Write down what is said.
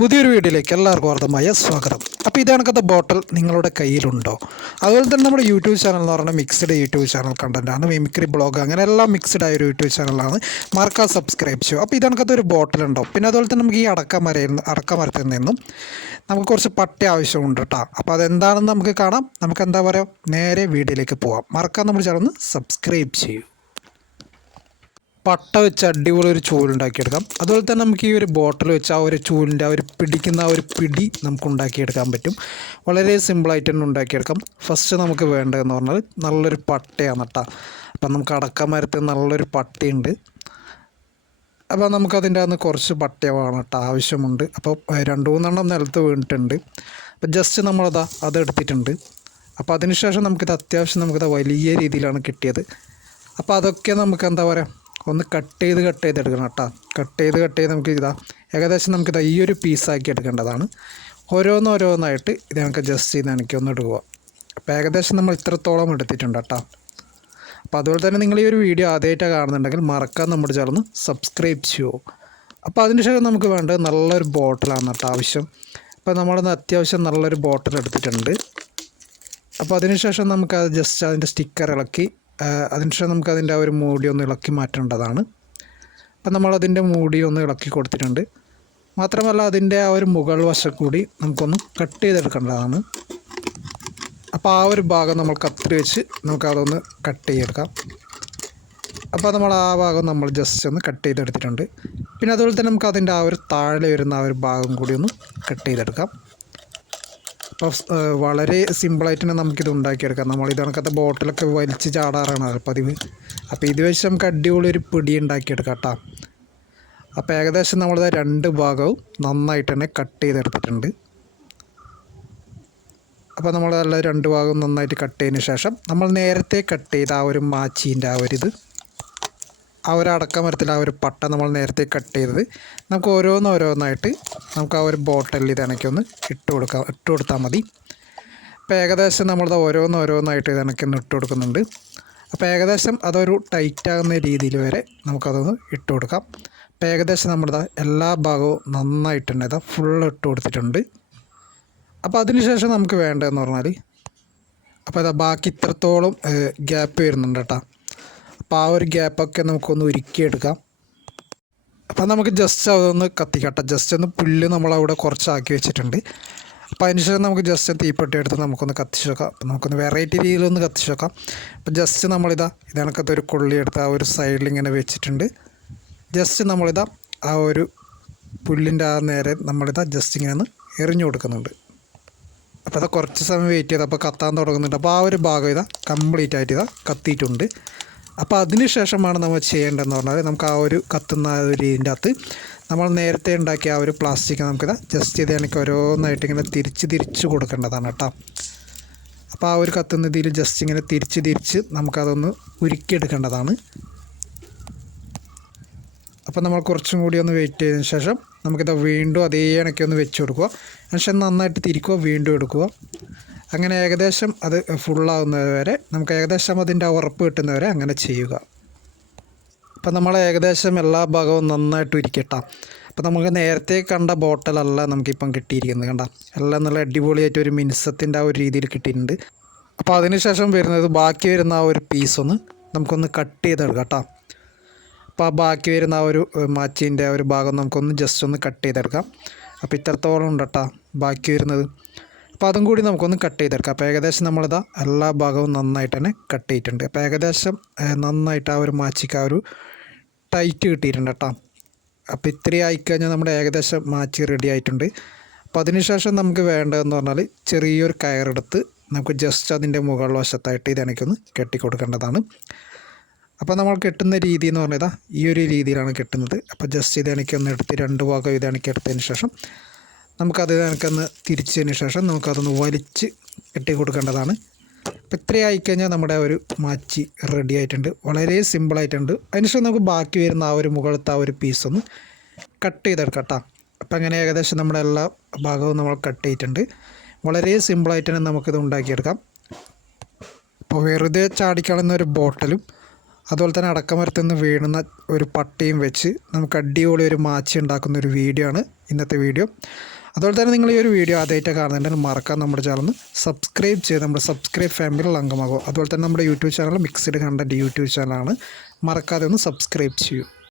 പുതിയൊരു വീഡിയോയിലേക്ക് എല്ലാവർക്കും അർത്ഥമായ സ്വാഗതം. അപ്പോൾ ഇതാണ് കഥ ബോട്ടിൽ നിങ്ങളുടെ കയ്യിലുണ്ടോ? അതുപോലെ തന്നെ നമ്മുടെ യൂട്യൂബ് ചാനൽ എന്ന് പറയുന്നത് മിക്സ്ഡ് യൂട്യൂബ് ചാനൽ കണ്ടന്റാണ് മിമിക്രി ബ്ലോഗ് അങ്ങനെ എല്ലാം മിക്സ്ഡ് ആയ ഒരു യൂട്യൂബ് ചാനലാണ് മറക്കാൻ സബ്സ്ക്രൈബ് ചെയ്യും അപ്പോൾ ഇതാണ് കഥ ഒരു ബോട്ടിലുണ്ടോ പിന്നെ അതുപോലെ തന്നെ നമുക്ക് ഈ അടക്കമരയിൽ അടക്കമരത്തിൽ നിന്നും നമുക്ക് കുറച്ച് പട്ടി ആവശ്യമുണ്ട് കേട്ടോ അപ്പോൾ അതെന്താണെന്ന് നമുക്ക് കാണാം. നമുക്ക് എന്താ പറയുക നേരെ വീഡിയോയിലേക്ക് പോവാം. മറക്കാൻ നമ്മൾ ചാനൽ സബ്സ്ക്രൈബ് ചെയ്യൂ. പട്ട വെച്ച് അടിപൊളി ഒരു ചൂലുണ്ടാക്കിയെടുക്കാം. അതുപോലെ തന്നെ നമുക്ക് ഈ ഒരു ബോട്ടിൽ വെച്ച് ആ ഒരു ചൂലിന്റെ ആ ഒരു പിടിക്കുന്ന ആ ഒരു പിടി നമുക്ക് ഉണ്ടാക്കിയെടുക്കാൻ പറ്റും. വളരെ സിമ്പിളായിട്ട് തന്നെ ഉണ്ടാക്കിയെടുക്കാം. ഫസ്റ്റ് നമുക്ക് വേണ്ടതെന്ന് പറഞ്ഞാൽ നല്ലൊരു പട്ടയാണ് കേട്ടോ അപ്പം നമുക്ക് അടക്കമരത്തിൽ നല്ലൊരു പട്ടയുണ്ട്. അപ്പോൾ നമുക്കതിന്റെ അകത്ത് കുറച്ച് പട്ട വേണം കേട്ടോ ആവശ്യമുണ്ട് അപ്പോൾ രണ്ട് മൂന്നെണ്ണം നിലത്ത് വീണിട്ടുണ്ട്. അപ്പോൾ ജസ്റ്റ് നമ്മളതാ അത് എടുത്തിട്ടുണ്ട്. അപ്പോൾ അതിനുശേഷം നമുക്കിത് അത്യാവശ്യം നമുക്കിത് വലിയ രീതിയിലാണ് കിട്ടിയത്. അപ്പോൾ അതൊക്കെ നമുക്ക് എന്താ പറയുക ഒന്ന് കട്ട് ചെയ്ത് കട്ട് ചെയ്ത് എടുക്കണം കേട്ടോ. കട്ട് ചെയ്ത് കട്ട് ചെയ്ത് നമുക്ക് ഇതാ ഏകദേശം നമുക്കിതാ ഈ ഒരു പീസാക്കി എടുക്കേണ്ടതാണ്. ഓരോന്നോരോന്നായിട്ട് ഇത് നമുക്ക് ജസ്റ്റ് ചെയ്ത് എനിക്ക് ഒന്ന് എടുക്കുക അപ്പോൾ ഏകദേശം നമ്മൾ ഇത്രത്തോളം എടുത്തിട്ടുണ്ട് കേട്ടോ. അപ്പോൾ അതുപോലെ തന്നെ നിങ്ങൾ ഈ ഒരു വീഡിയോ ആദ്യമായിട്ടാണ് കാണുന്നുണ്ടെങ്കിൽ മറക്കാൻ നമ്മുടെ ചേർന്ന് സബ്സ്ക്രൈബ് ചെയ്യുമോ അപ്പോൾ അതിനുശേഷം നമുക്ക് വേണ്ടത് നല്ലൊരു ബോട്ടിലാണ് കേട്ടോ ആവശ്യം. അപ്പോൾ നമ്മളൊന്ന് അത്യാവശ്യം നല്ലൊരു ബോട്ടിൽ എടുത്തിട്ടുണ്ട്. അപ്പോൾ അതിനുശേഷം നമുക്ക് അത് ജസ്റ്റ് അതിന്റെ സ്റ്റിക്കർ ഇളക്കി അതിനുശേഷം നമുക്ക് അതിന്റെ ആ ഒരു മൂടി ഒന്ന് ഇളക്കി മാറ്റേണ്ടതാണ്. അപ്പം നമ്മളതിന്റെ മൂടി ഒന്ന് ഇളക്കി കൊടുത്തിട്ടുണ്ട്. മാത്രമല്ല അതിന്റെ ആ ഒരു മുകൾ വശം കൂടി നമുക്കൊന്ന് കട്ട് ചെയ്തെടുക്കേണ്ടതാണ്. അപ്പോൾ ആ ഒരു ഭാഗം നമ്മൾ കത്തിരി വെച്ച് നമുക്കതൊന്ന് കട്ട് ചെയ്തെടുക്കാം. അപ്പോൾ നമ്മൾ ആ ഭാഗം നമ്മൾ ജസ്റ്റ് ഒന്ന് കട്ട് ചെയ്തെടുത്തിട്ടുണ്ട്. പിന്നെ അതുപോലെ തന്നെ നമുക്ക് അതിന്റെ ആ ഒരു താഴെ വരുന്ന ആ ഒരു ഭാഗം കൂടി ഒന്ന് കട്ട് ചെയ്തെടുക്കാം. വളരെ സിമ്പിളായിട്ട് തന്നെ നമുക്കിത് ഉണ്ടാക്കിയെടുക്കാം. നമ്മൾ ഇത് കണക്കത്തെ ബോട്ടിലൊക്കെ വലിച്ച് ചാടാറാണ് പതിവ്. അപ്പോൾ ഇത് വെച്ച് നമുക്ക് അടിപൊളി ഒരു പിടി ഉണ്ടാക്കിയെടുക്കാം കേട്ടോ. അപ്പോൾ ഏകദേശം നമ്മളിത് രണ്ട് ഭാഗവും നന്നായിട്ട് തന്നെ കട്ട് ചെയ്തെടുത്തിട്ടുണ്ട്. അപ്പോൾ നമ്മൾ നല്ല രണ്ട് ഭാഗം നന്നായിട്ട് കട്ട് ചെയ്തതിന് ശേഷം നമ്മൾ നേരത്തെ കട്ട് ചെയ്ത ആ ഒരു മാച്ചീന്റെ ആ ഒരു ഇത് ആ ഒരു അടക്കമരത്തിൽ ആ ഒരു പട്ട നമ്മൾ നേരത്തെ കട്ട് ചെയ്തത്. നമുക്ക് ഓരോന്ന് ഓരോന്നായിട്ട് നമുക്ക് ആ ഒരു ബോട്ടലിൽ ഇതണക്കി ഒന്ന് ഇട്ട് കൊടുക്കാം ഇട്ട് കൊടുത്താൽ മതി. അപ്പോൾ ഏകദേശം നമ്മളത് ഓരോന്ന് ഓരോന്നായിട്ട് ഇതണക്കി ഒന്ന് ഇട്ട് കൊടുക്കുന്നുണ്ട്. അപ്പോൾ ഏകദേശം അതൊരു ടൈറ്റ് ആകുന്ന രീതിയിൽ വരെ നമുക്കതൊന്ന് ഇട്ട് കൊടുക്കാം. അപ്പോൾ ഏകദേശം നമ്മുടെ എല്ലാ ഭാഗവും നന്നായിട്ടുണ്ട്. ഫുൾ ഇട്ട് കൊടുത്തിട്ടുണ്ട്. അപ്പോൾ അതിനുശേഷം നമുക്ക് വേണ്ടതെന്ന് പറഞ്ഞാൽ അപ്പോൾ ഇതാ ബാക്കി ഇത്രത്തോളം ഗ്യാപ്പ് വരുന്നുണ്ട് കേട്ടോ അപ്പോൾ ആ ഒരു ഗ്യാപ്പൊക്കെ നമുക്കൊന്ന് ഒരുക്കിയെടുക്കാം അപ്പോൾ നമുക്ക് ജസ്റ്റ് അതൊന്ന് കത്തിക്കട്ടെ. ജസ്റ്റ് ഒന്ന് പുല്ല് നമ്മളവിടെ കുറച്ചാക്കി വെച്ചിട്ടുണ്ട്. അപ്പോൾ അതിനുശേഷം നമുക്ക് ജസ്റ്റ് തീപ്പെട്ടി എടുത്ത് നമുക്കൊന്ന് കത്തിച്ച് വെക്കാം അപ്പോൾ നമുക്കൊന്ന് വെറൈറ്റി രീതിയിലൊന്ന് കത്തിച്ച് വെക്കാം അപ്പോൾ ജസ്റ്റ് നമ്മളിതാ ഇതണക്കത്തെ ഒരു കൊള്ളി എടുത്ത് ആ ഒരു സൈഡിൽ ഇങ്ങനെ വെച്ചിട്ടുണ്ട്. ജസ്റ്റ് നമ്മളിതാ ആ ഒരു പുല്ലിന്റെ ആ നേരെ നമ്മളിതാ ജസ്റ്റ് ഇങ്ങനെ ഒന്ന് എറിഞ്ഞു കൊടുക്കുന്നുണ്ട്. അപ്പോൾ അത് കുറച്ച് സമയം വെയിറ്റ് ചെയ്ത് അപ്പോൾ കത്താൻ തുടങ്ങുന്നുണ്ട്. അപ്പോൾ ആ ഒരു ഭാഗം ഇതാ കംപ്ലീറ്റ് ആയിട്ട് ഇതാ കത്തിയിട്ടുണ്ട്. അപ്പോൾ അതിന് ശേഷമാണ് നമ്മൾ ചെയ്യേണ്ടതെന്ന് പറഞ്ഞാൽ നമുക്ക് ആ ഒരു കത്തുന്ന ഒരു ഇതിന്റെ അകത്ത് നമ്മൾ നേരത്തെ ഉണ്ടാക്കിയ ആ ഒരു പ്ലാസ്റ്റിക് നമുക്കിത് ജസ്റ്റ് ഇത് എനിക്ക് ഓരോന്നായിട്ട് ഇങ്ങനെ തിരിച്ച് തിരിച്ച് കൊടുക്കേണ്ടതാണ് കേട്ടോ. അപ്പോൾ ആ ഒരു കത്തുന്ന ഇതിൽ ജസ്റ്റ് ഇങ്ങനെ തിരിച്ച് തിരിച്ച് നമുക്കതൊന്ന് ഉരുക്കിയെടുക്കേണ്ടതാണ്. അപ്പോൾ നമ്മൾ കുറച്ചും കൂടി ഒന്ന് വെയിറ്റ് ചെയ്തതിന് ശേഷം നമുക്കിത് വീണ്ടും അതേ ഇണക്കി ഒന്ന് വെച്ച് കൊടുക്കുക. പക്ഷേ നന്നായിട്ട് തിരിക്കുക വീണ്ടും എടുക്കുക. അങ്ങനെ ഏകദേശം അത് ഫുള്ളാവുന്നത് വരെ നമുക്ക് ഏകദേശം അതിന്റെ ഉറപ്പ് കിട്ടുന്നവരെ അങ്ങനെ ചെയ്യുക. അപ്പം നമ്മൾ ഏകദേശം എല്ലാ ഭാഗവും നന്നായിട്ട് ഉരിക്കട്ടാം അപ്പം നമുക്ക് നേരത്തെ കണ്ട ബോട്ടലല്ല നമുക്കിപ്പം കിട്ടിയിരിക്കുന്നത് കണ്ട? എല്ലാം നല്ല അടിപൊളിയായിട്ട് ഒരു മിനുസത്തിന്റെ ആ ഒരു രീതിയിൽ കിട്ടിയിട്ടുണ്ട്. അപ്പോൾ അതിനുശേഷം വരുന്നത് ബാക്കി വരുന്ന ആ ഒരു പീസൊന്ന് നമുക്കൊന്ന് കട്ട് ചെയ്തെടുക്കാം കേട്ടോ. അപ്പോൾ ആ ബാക്കി വരുന്ന ആ ഒരു മാച്ചിന്റെ ആ ഒരു ഭാഗം നമുക്കൊന്ന് ജസ്റ്റ് ഒന്ന് കട്ട് ചെയ്തെടുക്കാം. അപ്പോൾ ഇത്രത്തോളം ഉണ്ട് കേട്ടോ ബാക്കി വരുന്നത്. അപ്പോൾ അതും കൂടി നമുക്കൊന്ന് കട്ട് ചെയ്തെടുക്കാം. അപ്പോൾ ഏകദേശം നമ്മളിതാ എല്ലാ ഭാഗവും നന്നായിട്ട് തന്നെ കട്ട് ചെയ്തിട്ടുണ്ട്. അപ്പോൾ ഏകദേശം നന്നായിട്ട് ആ ഒരു മാച്ചിക്ക് ആ ഒരു ടൈറ്റ് കിട്ടിയിട്ടുണ്ട് കേട്ടോ. അപ്പോൾ ഇത്രയും ആയിക്കഴിഞ്ഞാൽ നമ്മുടെ ഏകദേശം മാച്ച് റെഡി ആയിട്ടുണ്ട്. അപ്പോൾ അതിനുശേഷം നമുക്ക് വേണ്ടതെന്ന് പറഞ്ഞാൽ ചെറിയൊരു കയറെടുത്ത് നമുക്ക് ജസ്റ്റ് അതിന്റെ മുകൾ വശത്തായിട്ട് ഇതെനിക്കൊന്ന് കെട്ടിക്കൊടുക്കേണ്ടതാണ്. അപ്പോൾ നമ്മൾ കെട്ടുന്ന രീതി എന്ന് പറഞ്ഞാൽ ഈ ഒരു രീതിയിലാണ് കെട്ടുന്നത്. അപ്പോൾ ജസ്റ്റ് ഇത് എനിക്കൊന്ന് എടുത്ത് രണ്ട് ഭാഗം ഇതെനിക്ക് എടുത്തതിന് ശേഷം നമുക്കത് എനിക്കൊന്ന് തിരിച്ചതിന് ശേഷം നമുക്കതൊന്ന് വലിച്ച് കെട്ടി കൊടുക്കേണ്ടതാണ് അപ്പോൾ ഇത്രയായി കഴിഞ്ഞാൽ നമ്മുടെ ഒരു മാച്ചി റെഡി ആയിട്ടുണ്ട്. വളരെ സിമ്പിളായിട്ടുണ്ട് അതിനുശേഷം നമുക്ക് ബാക്കി വരുന്ന ആ ഒരു മുകളത്തെ ആ ഒരു പീസ് ഒന്ന് കട്ട് ചെയ്തെടുക്കാം അപ്പോൾ അങ്ങനെ ഏകദേശം നമ്മുടെ എല്ലാ ഭാഗവും നമ്മൾ കട്ട് ചെയ്തിട്ടുണ്ട്. വളരെ സിമ്പിളായിട്ട് തന്നെ നമുക്കിത് ഉണ്ടാക്കിയെടുക്കാം. അപ്പോൾ വെറുതെ ചാടിക്കളയുന്ന ഒരു ബോട്ടലും അതുപോലെ തന്നെ അടക്കമരത്തിൽ വീണുന്ന ഒരു പട്ടിയും വെച്ച് നമുക്ക് അടിപൊളി ഒരു മാച്ചി ഉണ്ടാക്കുന്ന ഒരു വീഡിയോ ആണ് ഇന്നത്തെ വീഡിയോ അതുപോലെ തന്നെ നിങ്ങൾ ഈ ഒരു വീഡിയോ ആദ്യമായിട്ട് കാണുന്നുണ്ടെങ്കിൽ മറക്കാൻ നമ്മുടെ ചാനൽ സബ്സ്ക്രൈബ് ചെയ്ത് നമ്മുടെ സബ്സ്ക്രൈബ് ഫാമിലിയിൽ അംഗമാകും അതുപോലെ തന്നെ നമ്മുടെ YouTube channel mixed content YouTube ചാനലാണ് മറക്കാതെ ഒന്ന് സബ്സ്ക്രൈബ് ചെയ്യൂ.